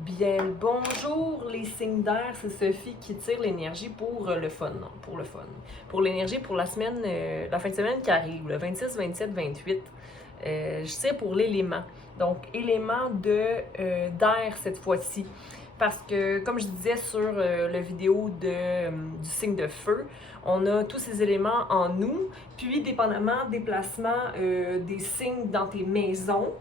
Bien, bonjour les signes d'air, c'est Sophie qui tire l'énergie pour le fun, non, pour le fun. Pour l'énergie pour la semaine, la fin de semaine qui arrive, le 26, 27, 28. Je tire pour l'élément. Donc, élément d'air cette fois-ci. Parce que, comme je disais sur la vidéo du signe de feu, on a tous ces éléments en nous. Puis, dépendamment des placements des signes dans tes maisons,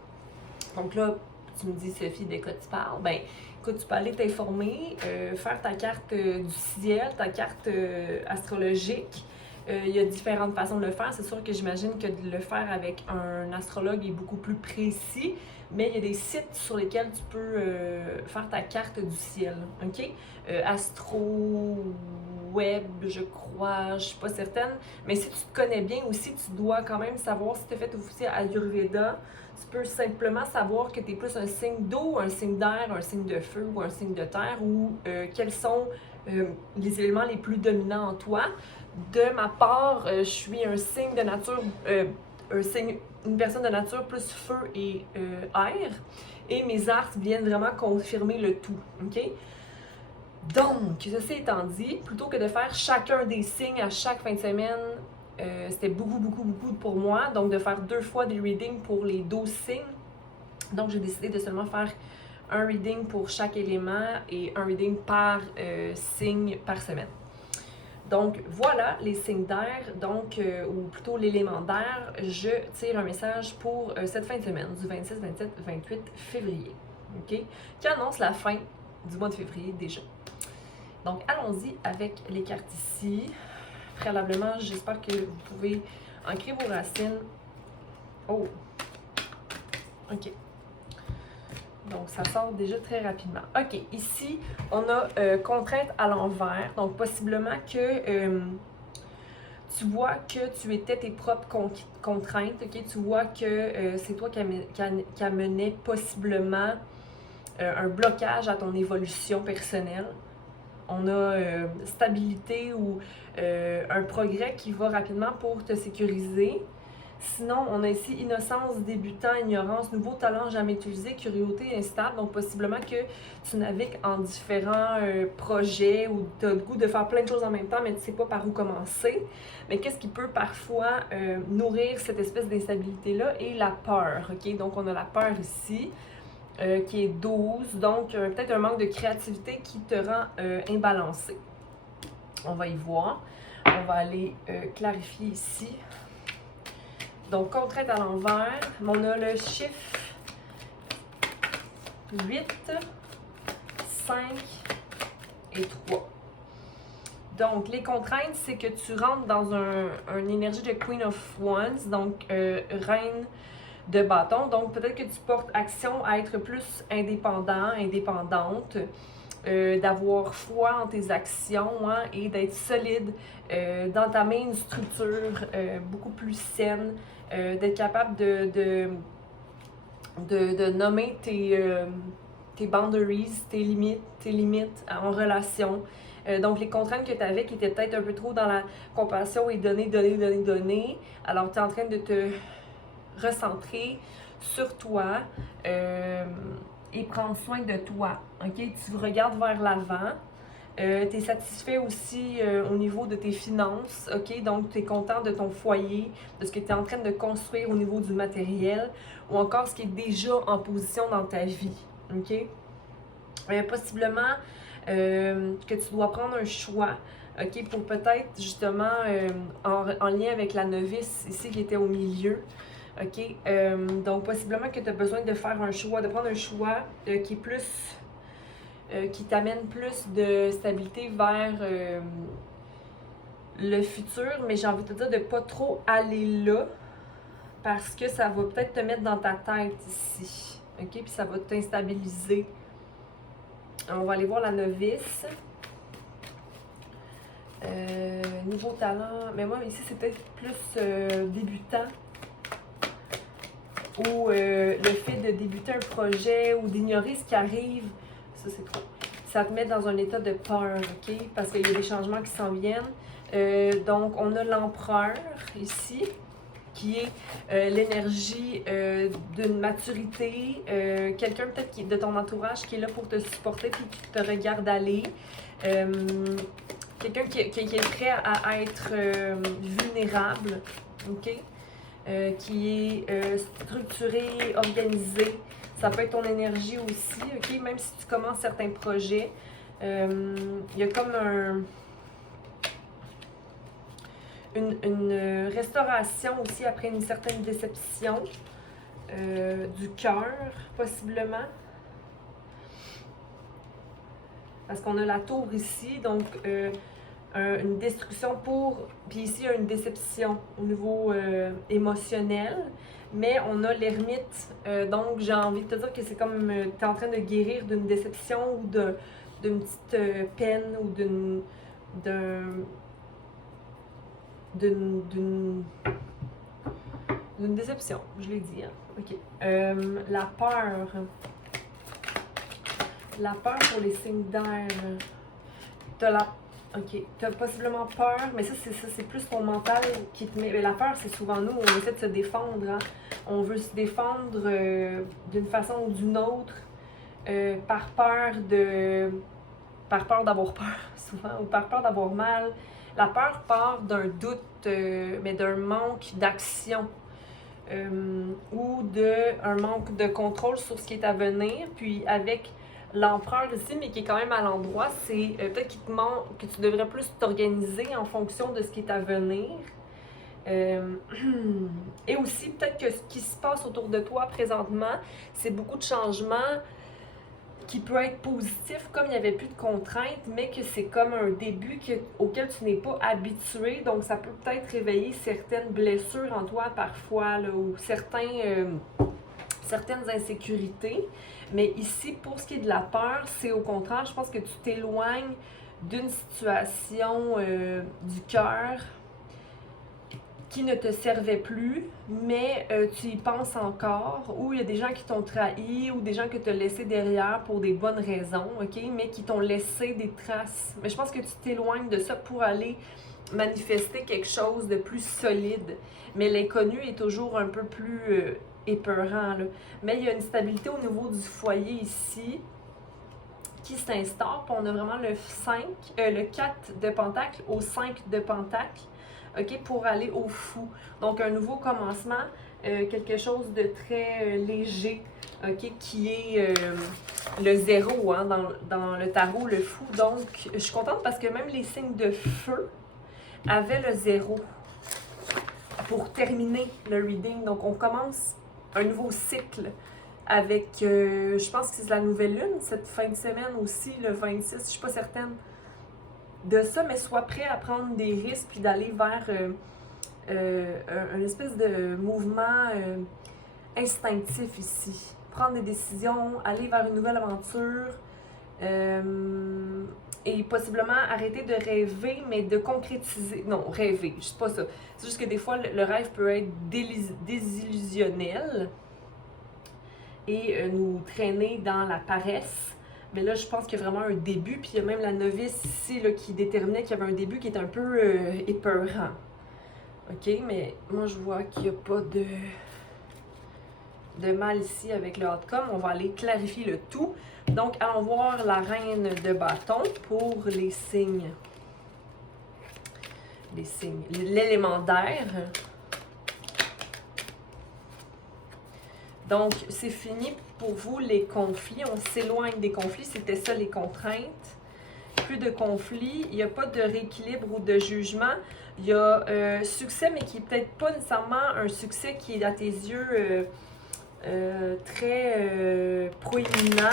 donc là, tu me dis, Sophie, de quoi tu parles? Ben, écoute, tu peux aller t'informer, faire ta carte du ciel, ta carte astrologique. Il y a différentes façons de le faire. C'est sûr que j'imagine que de le faire avec un astrologue est beaucoup plus précis, mais il y a des sites sur lesquels tu peux faire ta carte du ciel, OK? Astro Web, je crois, je suis pas certaine. Mais si tu te connais bien aussi, tu dois quand même savoir si tu as fait aussi Ayurveda. Tu peux simplement savoir que tu es plus un signe d'eau, un signe d'air, un signe de feu ou un signe de terre, ou quels sont les éléments les plus dominants en toi. De ma part, je suis un signe de nature, une personne de nature plus feu et air, et mes arts viennent vraiment confirmer le tout, ok? Donc, ceci étant dit, plutôt que de faire chacun des signes à chaque fin de semaine, c'était beaucoup pour moi. Donc, de faire 2 fois des readings pour les 12 signes. Donc, j'ai décidé de seulement faire un reading pour chaque élément et un reading par signe par semaine. Donc, voilà les signes d'air, donc, ou plutôt l'élément d'air. Je tire un message pour cette fin de semaine, du 26, 27, 28 février. OK? Qui annonce la fin du mois de février déjà. Donc, allons-y avec les cartes ici. Préalablement, j'espère que vous pouvez ancrer vos racines. Oh! OK. Donc, ça sort déjà très rapidement. OK, ici, on a contrainte à l'envers. Donc, possiblement que tu vois que tu étais tes propres contraintes. OK, tu vois que c'est toi qui amenait possiblement un blocage à ton évolution personnelle. On a stabilité ou un progrès qui va rapidement pour te sécuriser. Sinon, on a ici innocence, débutant, ignorance, nouveau talent jamais utilisé, curiosité instable. Donc, possiblement que tu navigues en différents projets ou tu as le goût de faire plein de choses en même temps, mais tu ne sais pas par où commencer. Mais qu'est-ce qui peut parfois nourrir cette espèce d'instabilité-là? Et la peur. OK? Donc, on a la peur ici. Qui est 12, donc peut-être un manque de créativité qui te rend imbalancé. On va y voir. On va aller clarifier ici. Donc, contrainte à l'envers, on a le chiffre 8, 5 et 3. Donc, les contraintes, c'est que tu rentres dans une énergie de Queen of Wands, donc reine de bâton. Donc, peut-être que tu portes action à être plus indépendant, indépendante, d'avoir foi en tes actions et d'être solide, d'entamer une structure beaucoup plus saine, d'être capable de nommer tes boundaries, tes limites en relation. Donc, les contraintes que tu avais qui étaient peut-être un peu trop dans la compassion et donner. Alors, tu es en train de te recentrer sur toi et prendre soin de toi. OK? Tu regardes vers l'avant. Tu es satisfait aussi au niveau de tes finances. OK? Donc, tu es content de ton foyer, de ce que tu es en train de construire au niveau du matériel ou encore ce qui est déjà en position dans ta vie. OK? Possiblement que tu dois prendre un choix. OK? Pour peut-être justement en lien avec la novice ici qui était au milieu. OK? Donc, possiblement que tu as besoin de faire un choix, de prendre un choix qui est plus. Qui t'amène plus de stabilité vers le futur, mais j'ai envie de te dire de pas trop aller là parce que ça va peut-être te mettre dans ta tête ici. OK? Puis ça va t'instabiliser. On va aller voir la novice. Niveau talent, mais moi ici c'est peut-être plus débutant. Ou le fait de débuter un projet ou d'ignorer ce qui arrive, ça c'est trop. Ça te met dans un état de peur, OK? Parce qu'il y a des changements qui s'en viennent. Donc, on a l'empereur ici. qui est l'énergie d'une maturité, quelqu'un peut-être de ton entourage qui est là pour te supporter puis qui te regarde aller, quelqu'un qui est prêt à être vulnérable, ok? Qui est structuré, organisé. Ça peut être ton énergie aussi, ok? Même si tu commences certains projets, il y a comme une restauration aussi après une certaine déception du cœur, possiblement. Parce qu'on a la tour ici, donc une destruction puis ici, il y a une déception au niveau émotionnel. Mais on a l'ermite, donc j'ai envie de te dire que c'est comme tu es en train de guérir d'une déception ou d'une petite peine ou d'une déception, je l'ai dit. Hein? Ok. La peur. La peur pour les signes d'air. T'as possiblement peur, mais ça c'est plus ton mental qui te met. Mais la peur, c'est souvent nous, on essaie de se défendre. Hein? On veut se défendre d'une façon ou d'une autre par peur d'avoir peur, souvent, ou par peur d'avoir mal. La peur part d'un doute, mais d'un manque d'action ou d'un manque de contrôle sur ce qui est à venir. Puis avec l'empereur ici, mais qui est quand même à l'endroit, c'est peut-être qu'il te manque, que tu devrais plus t'organiser en fonction de ce qui est à venir. Et aussi, peut-être que ce qui se passe autour de toi présentement, c'est beaucoup de changements qui peut être positif, comme il n'y avait plus de contraintes, mais que c'est comme un début auquel tu n'es pas habitué. Donc, ça peut peut-être réveiller certaines blessures en toi parfois, là, ou certaines insécurités. Mais ici, pour ce qui est de la peur, c'est au contraire, je pense que tu t'éloignes d'une situation du cœur qui ne te servait plus, mais tu y penses encore, ou il y a des gens qui t'ont trahi, ou des gens que tu as laissés derrière pour des bonnes raisons, ok, mais qui t'ont laissé des traces. Mais je pense que tu t'éloignes de ça pour aller manifester quelque chose de plus solide. Mais l'inconnu est toujours un peu plus épeurant, là. Mais il y a une stabilité au niveau du foyer ici qui s'instaure, puis on a vraiment le 4 de pentacle au 5 de pentacle. OK, pour aller au fou. Donc, un nouveau commencement, quelque chose de très léger, OK, qui est le 0 hein, dans le tarot, le fou. Donc, je suis contente parce que même les signes de feu avaient le 0 pour terminer le reading. Donc, on commence un nouveau cycle avec, je pense que c'est la nouvelle lune, cette fin de semaine aussi, le 26, je suis pas certaine de ça, mais sois prêt à prendre des risques puis d'aller vers un espèce de mouvement instinctif ici. Prendre des décisions, aller vers une nouvelle aventure et possiblement arrêter de rêver, mais de concrétiser. Non, rêver, je sais pas ça. C'est juste que des fois, le rêve peut être désillusionnel et nous traîner dans la paresse. Mais là, je pense qu'il y a vraiment un début, puis il y a même la novice ici là, qui déterminait qu'il y avait un début qui est un peu épeurant. OK, mais moi, je vois qu'il n'y a pas de mal ici avec le outcome. On va aller clarifier le tout. Donc, allons voir la reine de bâton pour les signes. Les signes. L'élément d'air. Donc, c'est fini pour vous les conflits. On s'éloigne des conflits. C'était ça les contraintes. Plus de conflits. Il n'y a pas de rééquilibre ou de jugement. Il y a succès, mais qui n'est peut-être pas nécessairement un succès qui est à tes yeux très proéminent.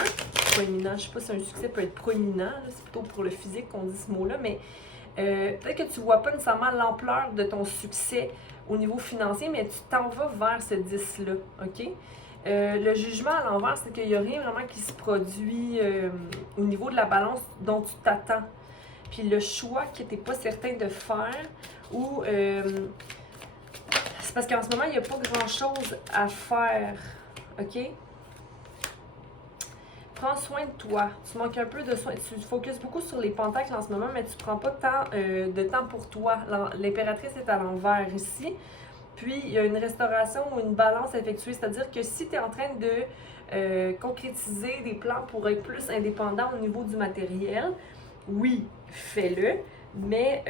Proéminent, je ne sais pas si un succès peut être proéminent. C'est plutôt pour le physique qu'on dit ce mot-là, mais peut-être que tu ne vois pas nécessairement l'ampleur de ton succès au niveau financier, mais tu t'en vas vers ce 10-là, OK? Le jugement à l'envers, c'est qu'il n'y a rien vraiment qui se produit au niveau de la balance dont tu t'attends. Puis le choix que tu n'es pas certain de faire, ou c'est parce qu'en ce moment, il n'y a pas grand-chose à faire, OK? Prends soin de toi. Tu manques un peu de soin. Tu te focuses beaucoup sur les pentacles en ce moment, mais tu ne prends pas de temps pour toi. L'impératrice est à l'envers ici. Puis, il y a une restauration ou une balance effectuée, c'est-à-dire que si tu es en train de concrétiser des plans pour être plus indépendant au niveau du matériel, oui, fais-le, mais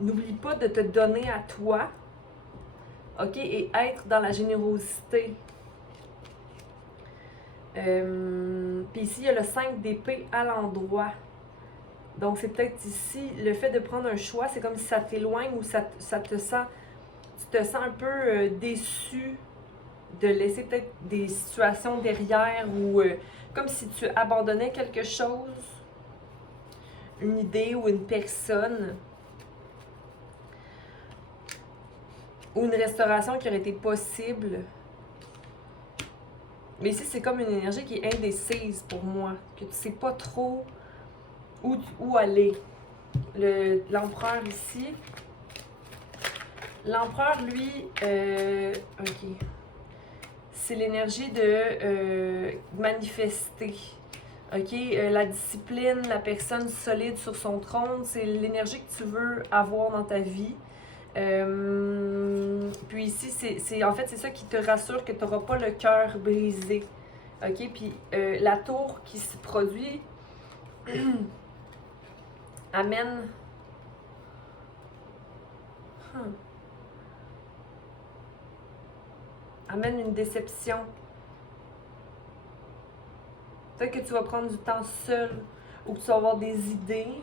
n'oublie pas de te donner à toi, ok, et être dans la générosité. Puis ici, il y a le 5 d'épée à l'endroit. Donc, c'est peut-être ici, le fait de prendre un choix, c'est comme si ça t'éloigne ou ça te sent, tu te sens un peu déçu de laisser peut-être des situations derrière ou comme si tu abandonnais quelque chose, une idée ou une personne, ou une restauration qui aurait été possible. Mais ici, c'est comme une énergie qui est indécise pour moi, que tu sais pas trop où aller. L'empereur ici. L'empereur, lui, ok. C'est l'énergie de manifester. Ok, la discipline, la personne solide sur son trône, c'est l'énergie que tu veux avoir dans ta vie. Puis ici, c'est en fait, c'est ça qui te rassure que tu n'auras pas le cœur brisé. Ok, puis la tour qui se produit amène. Amène une déception. Peut-être que tu vas prendre du temps seul ou que tu vas avoir des idées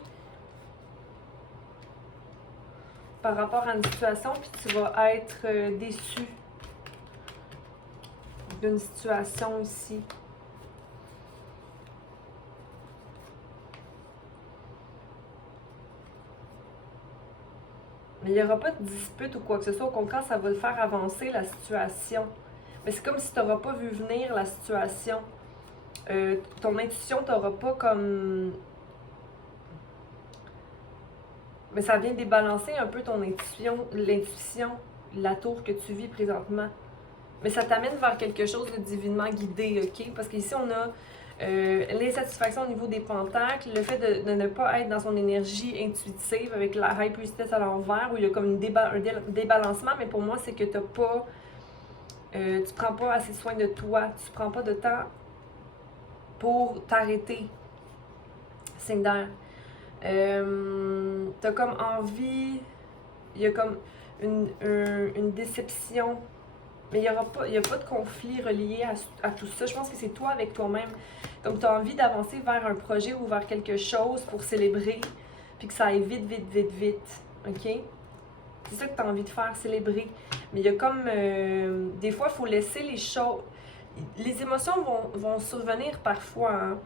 par rapport à une situation, puis tu vas être déçu d'une situation ici. Mais il n'y aura pas de dispute ou quoi que ce soit. Au contraire, ça va le faire avancer la situation. Mais c'est comme si tu n'auras pas vu venir la situation. Ton intuition t'aura pas comme... Mais ça vient débalancer un peu ton l'intuition, la tour que tu vis présentement. Mais ça t'amène vers quelque chose de divinement guidé, ok? Parce qu'ici, on a l'insatisfaction au niveau des pentacles, le fait de ne pas être dans son énergie intuitive avec la High Priestess à l'envers, où il y a comme un débalancement, mais pour moi, c'est que t'as pas... tu prends pas assez soin de toi, tu prends pas de temps pour t'arrêter. Signe d'air. T'as comme envie, il y a comme une déception, mais il n'y a pas de conflit relié à tout ça. Je pense que c'est toi avec toi-même. Comme tu as envie d'avancer vers un projet ou vers quelque chose pour célébrer, puis que ça aille vite, vite, vite, vite. OK? C'est ça que tu as envie de faire, célébrer. Mais il y a comme... des fois, il faut laisser les choses... Les émotions vont survenir parfois, hein?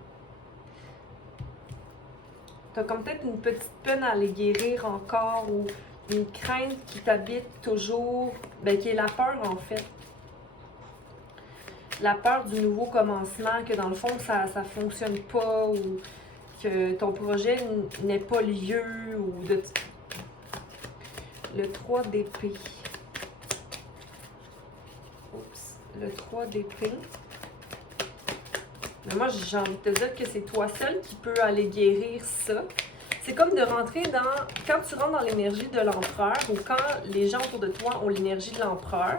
T'as comme peut-être une petite peine à les guérir encore ou une crainte qui t'habite toujours, ben qui est la peur en fait. La peur du nouveau commencement, que dans le fond ça fonctionne pas ou que ton projet n'ait pas lieu ou de... Le 3 d'épée. Oups, le 3 d'épée. Mais moi, j'ai envie de te dire que c'est toi seul qui peux aller guérir ça. C'est comme de rentrer dans... Quand tu rentres dans l'énergie de l'empereur ou quand les gens autour de toi ont l'énergie de l'empereur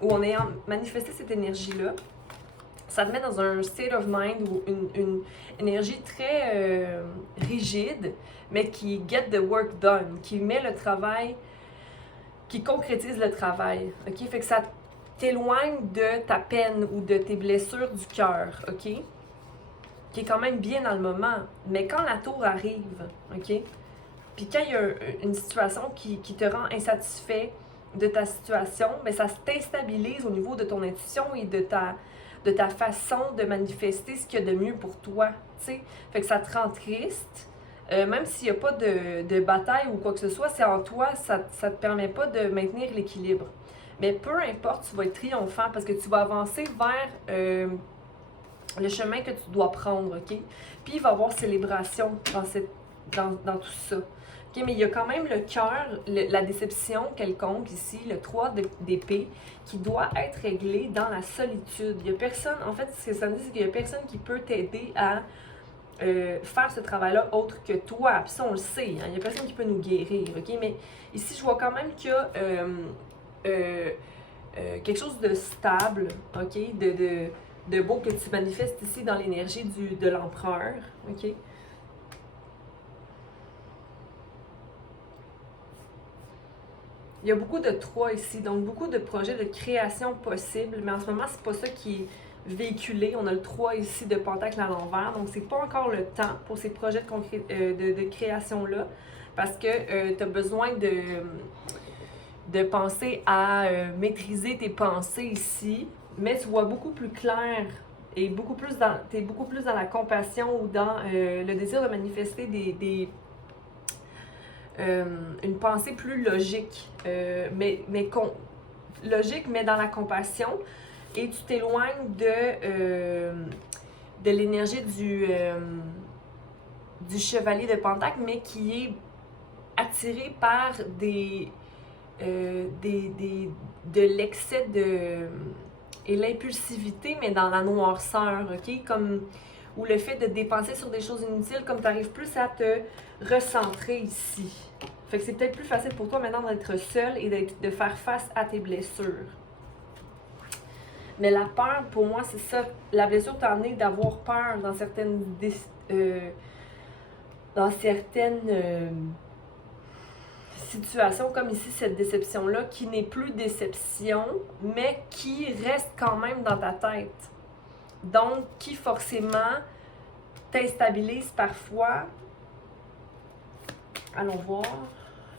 ou en ayant manifesté cette énergie-là, ça te met dans un state of mind ou une énergie très rigide, mais qui get the work done, qui met le travail, qui concrétise le travail. OK? Fait que ça t'éloigne de ta peine ou de tes blessures du cœur, OK? Qui est quand même bien dans le moment. Mais quand la tour arrive, OK? Puis quand il y a une situation qui te rend insatisfait de ta situation, bien ça t'instabilise au niveau de ton intuition et de ta façon de manifester ce qu'il y a de mieux pour toi, tu sais? Fait que ça te rend triste. Même s'il n'y a pas de bataille ou quoi que ce soit, c'est en toi, ça te permet pas de maintenir l'équilibre. Mais peu importe, tu vas être triomphant parce que tu vas avancer vers le chemin que tu dois prendre, OK? Puis il va y avoir célébration dans tout ça. OK? Mais il y a quand même le cœur, la déception quelconque ici, le 3 d'épée, qui doit être réglé dans la solitude. Il y a personne, en fait, ce que ça me dit, c'est qu'il y a personne qui peut t'aider à faire ce travail-là autre que toi. Puis ça, on le sait, hein, il n'y a personne qui peut nous guérir, ok? Mais ici, je vois quand même qu'il y a quelque chose de stable, ok? De beau que tu manifestes ici dans l'énergie de l'empereur, ok? Il y a beaucoup de 3 ici, donc beaucoup de projets de création possibles, mais en ce moment, c'est pas ça qui est véhiculé. On a le 3 ici de pentacle à l'envers, donc c'est pas encore le temps pour ces projets de création-là, parce que tu as besoin de penser à maîtriser tes pensées ici, mais tu vois beaucoup plus clair et t'es beaucoup plus dans la compassion ou dans le désir de manifester une pensée plus logique, logique, mais dans la compassion, et tu t'éloignes de l'énergie du chevalier de Pentacle, mais qui est attiré par de l'excès et l'impulsivité, mais dans la noirceur, ok? Comme, ou le fait de dépenser sur des choses inutiles, comme tu arrives plus à te recentrer ici. Fait que c'est peut-être plus facile pour toi maintenant d'être seul et de faire face à tes blessures. Mais la peur, pour moi, c'est ça. La blessure t'en est d'avoir peur dans certaines situation comme ici, cette déception-là, qui n'est plus déception, mais qui reste quand même dans ta tête. Donc, qui forcément t'instabilise parfois. Allons voir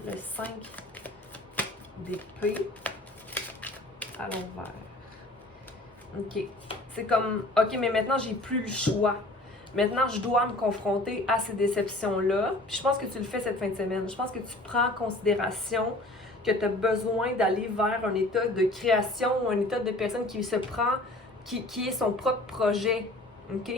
le 5 d'épée à l'envers. OK. C'est comme, OK, mais maintenant, j'ai plus le choix. Maintenant, je dois me confronter à ces déceptions-là. Puis je pense que tu le fais cette fin de semaine. Je pense que tu prends en considération que tu as besoin d'aller vers un état de création ou un état de personne qui se prend, qui est son propre projet. OK?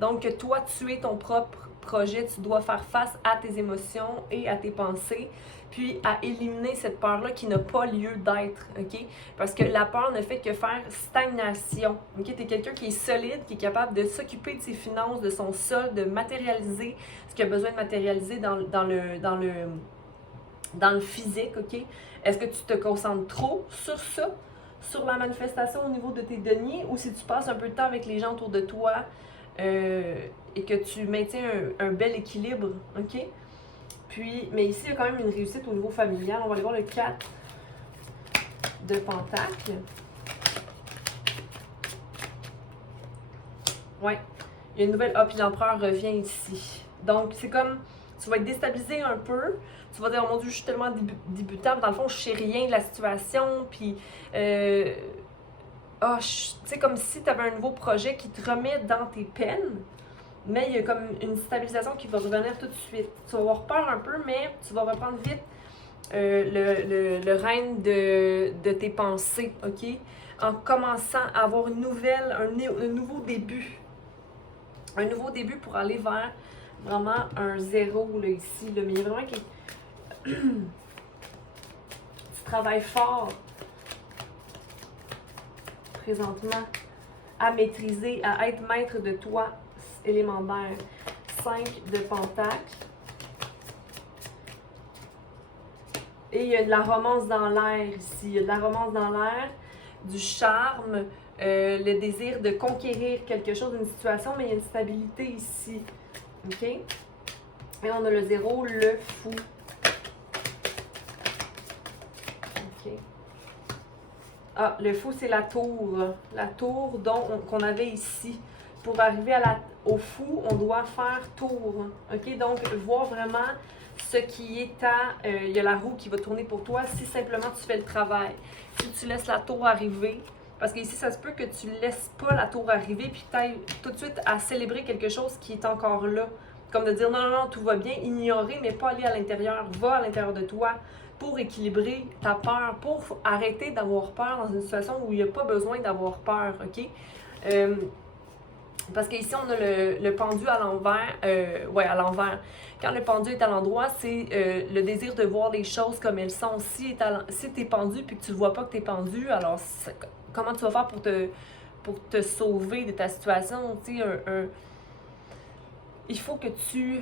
Donc, que toi, tu es ton propre projet. Tu dois faire face à tes émotions et à tes pensées, puis à éliminer cette peur-là qui n'a pas lieu d'être, OK? Parce que la peur ne fait que faire stagnation, OK? Tu es quelqu'un qui est solide, qui est capable de s'occuper de ses finances, de son sol, de matérialiser ce qu'il a besoin de matérialiser dans le physique, OK? Est-ce que tu te concentres trop sur ça, sur la manifestation au niveau de tes deniers, ou si tu passes un peu de temps avec les gens autour de toi et que tu maintiens un bel équilibre, OK? Puis, mais ici, il y a quand même une réussite au niveau familial. On va aller voir le 4 de Pentacle. Ouais, il y a une nouvelle... Ah, puis l'empereur revient ici. Donc, c'est comme... Tu vas être déstabilisé un peu. Tu vas dire, oh mon Dieu, je suis tellement débutante. Dans le fond, je sais rien de la situation. Puis, tu sais, comme si tu avais un nouveau projet qui te remet dans tes peines. Mais il y a comme une stabilisation qui va revenir tout de suite. Tu vas avoir peur un peu, mais tu vas reprendre vite le règne de tes pensées, OK? En commençant à avoir un nouveau début. Un nouveau début pour aller vers vraiment un zéro, là, ici. Là. Mais il y a vraiment tu travailles fort présentement à maîtriser, à être maître de toi, élémentaire. 5 de Pentacle. Et il y a de la romance dans l'air ici. Il y a de la romance dans l'air, du charme, le désir de conquérir quelque chose, une situation, mais il y a une stabilité ici. OK? Et on a le 0, le fou. OK. Ah, le fou, c'est la tour. La tour qu'on avait ici. Pour arriver au fou, on doit faire tour. OK? Donc, voir vraiment ce qui est il y a la roue qui va tourner pour toi si simplement tu fais le travail. Si tu laisses la tour arriver, parce qu'ici, ça se peut que tu ne laisses pas la tour arriver puis que tu ailles tout de suite à célébrer quelque chose qui est encore là. Comme de dire non, non, non, tout va bien, ignorer, mais pas aller à l'intérieur. Va à l'intérieur de toi pour équilibrer ta peur, pour arrêter d'avoir peur dans une situation où il n'y a pas besoin d'avoir peur, OK? Parce qu'ici, on a le pendu à l'envers. À l'envers. Quand le pendu est à l'endroit, c'est le désir de voir les choses comme elles sont. Si tu es pendu puis que tu ne vois pas que tu es pendu, alors comment tu vas faire pour te sauver de ta situation? Tu sais, il faut que tu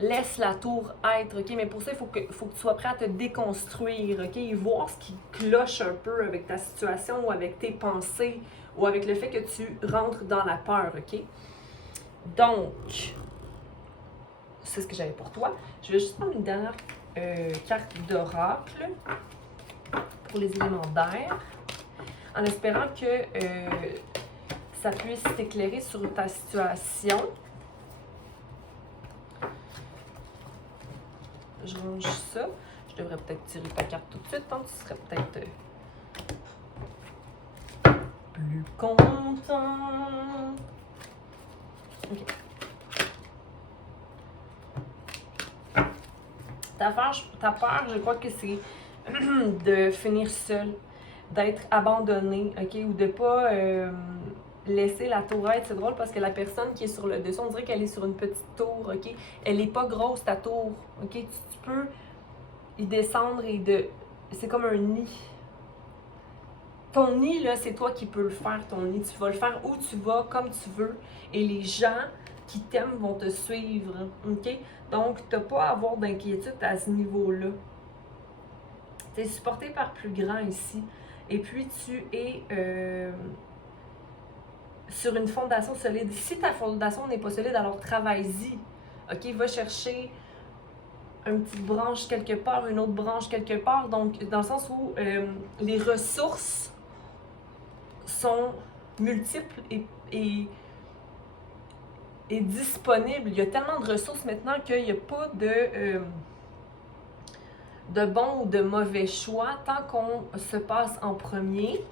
laisses la tour être, ok? Mais pour ça, il faut que tu sois prêt à te déconstruire, ok? Et voir ce qui cloche un peu avec ta situation ou avec tes pensées ou avec le fait que tu rentres dans la peur, ok? Donc, c'est ce que j'avais pour toi. Je vais juste prendre une dernière carte d'oracle pour les éléments d'air, en espérant que ça puisse t'éclairer sur ta situation. Je range ça. Je devrais peut-être tirer ta carte tout de suite, hein? Tu serais peut-être plus content. Ok. Ta peur, je crois que c'est de finir seul, d'être abandonné, ok? Ou de pas laisser la tour être. C'est drôle parce que la personne qui est sur le dessus, on dirait qu'elle est sur une petite tour, ok? Elle est pas grosse, ta tour, ok? Tu peux y descendre et c'est comme un nid. Ton nid, là, c'est toi qui peux le faire, ton nid. Tu vas le faire où tu vas, comme tu veux. Et les gens qui t'aiment vont te suivre, ok? Donc, tu n'as pas à avoir d'inquiétude à ce niveau-là. Tu es supporté par plus grand ici. Et puis, tu es sur une fondation solide. Si ta fondation n'est pas solide, alors travaille-y. OK? Va chercher une petite branche quelque part, une autre branche quelque part. Donc, dans le sens où les ressources sont multiples et disponibles. Il y a tellement de ressources maintenant qu'il n'y a pas de bon ou de mauvais choix tant qu'on se passe en premier.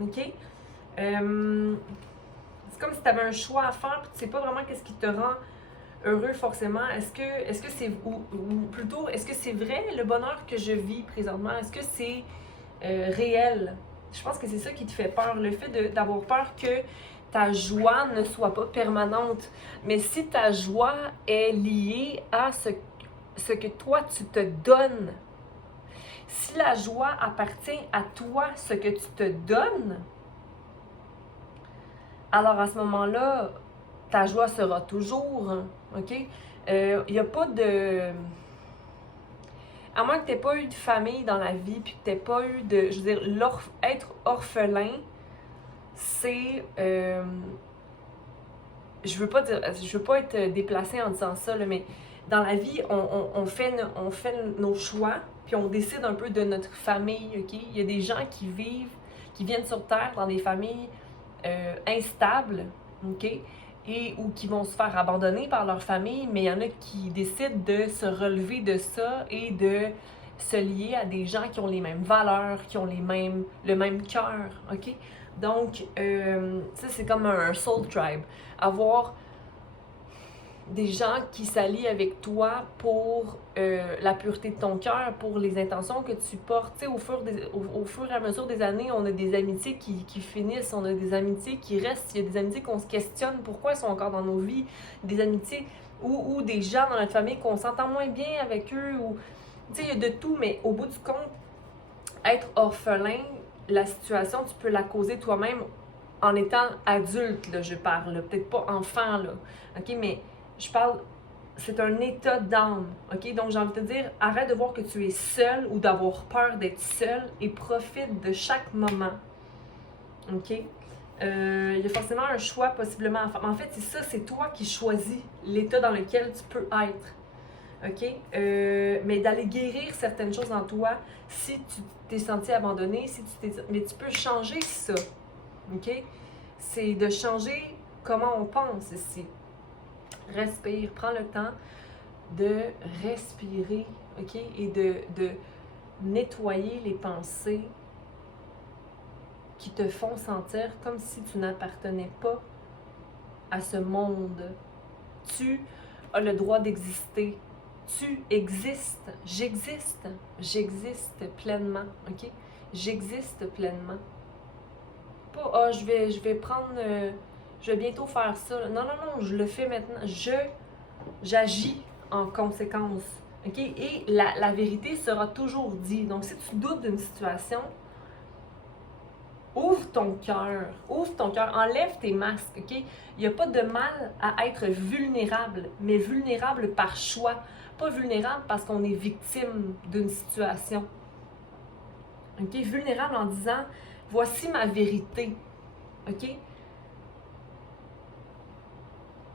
OK? C'est comme si tu avais un choix à faire et tu ne sais pas vraiment qu'est-ce qui te rend heureux forcément. Est-ce que c'est ou plutôt est-ce que c'est vrai le bonheur que je vis présentement? Est-ce que c'est réel? Je pense que c'est ça qui te fait peur, le fait d'avoir peur que ta joie ne soit pas permanente. Mais si ta joie est liée à ce que toi tu te donnes, si la joie appartient à toi, ce que tu te donnes, alors à ce moment-là, ta joie sera toujours, OK? Il n'y a pas de... À moins que tu n'aies pas eu de famille dans la vie, puis que tu n'aies pas eu de... Je veux dire, être orphelin, c'est... je veux pas être déplacée en disant ça, là, mais dans la vie, on fait nos choix, puis on décide un peu de notre famille, OK? Il y a des gens qui viennent sur Terre dans des familles instables, OK? Ou qui vont se faire abandonner par leur famille, mais il y en a qui décident de se relever de ça et de se lier à des gens qui ont les mêmes valeurs, qui ont le même cœur, OK? Donc, ça, c'est comme un soul tribe. Avoir des gens qui s'allient avec toi pour la pureté de ton cœur, pour les intentions que tu portes. Tu sais, au fur et à mesure des années, on a des amitiés qui finissent, on a des amitiés qui restent, il y a des amitiés qu'on se questionne pourquoi elles sont encore dans nos vies, des amitiés ou des gens dans notre famille qu'on s'entend moins bien avec eux, ou tu sais, il y a de tout, mais au bout du compte, être orphelin, la situation, tu peux la causer toi-même en étant adulte, là, je parle, là, peut-être pas enfant, là, OK, mais je parle, c'est un état d'âme, OK? Donc, j'ai envie de te dire, arrête de voir que tu es seul ou d'avoir peur d'être seul et profite de chaque moment, OK? Il y a forcément un choix possiblement à faire. En fait, c'est ça, c'est toi qui choisis l'état dans lequel tu peux être, OK? Mais d'aller guérir certaines choses en toi, si tu t'es senti abandonné, mais tu peux changer ça, OK? C'est de changer comment on pense ici. Respire, prends le temps de respirer, OK? Et de nettoyer les pensées qui te font sentir comme si tu n'appartenais pas à ce monde. Tu as le droit d'exister. Tu existes. J'existe pleinement, OK? J'existe pleinement. Pas, je vais prendre... je vais bientôt faire ça. Non, je le fais maintenant. J'agis en conséquence. OK? Et la vérité sera toujours dite. Donc, si tu doutes d'une situation, Ouvre ton cœur. Ouvre ton cœur. Enlève tes masques, OK? Il n'y a pas de mal à être vulnérable, mais vulnérable par choix. Pas vulnérable parce qu'on est victime d'une situation. OK? Vulnérable en disant, voici ma vérité. OK?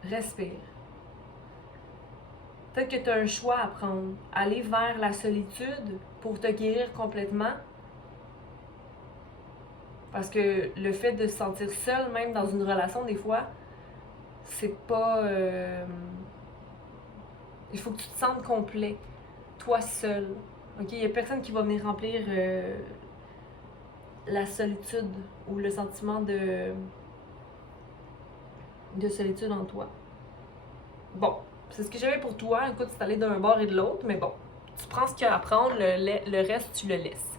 Respire. Peut-être que tu as un choix à prendre. Aller vers la solitude pour te guérir complètement. Parce que le fait de se sentir seul, même dans une relation, des fois, c'est pas... Il faut que tu te sentes complet. Toi seul. OK? Il n'y a personne qui va venir remplir la solitude ou le sentiment de solitude en toi. Bon, c'est ce que j'avais pour toi. Écoute, c'est allé d'un bord et de l'autre, mais bon, tu prends ce qu'il y a à prendre, le reste, tu le laisses.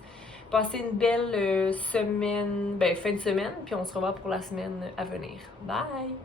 Passez une belle semaine, fin de semaine, puis on se revoit pour la semaine à venir. Bye!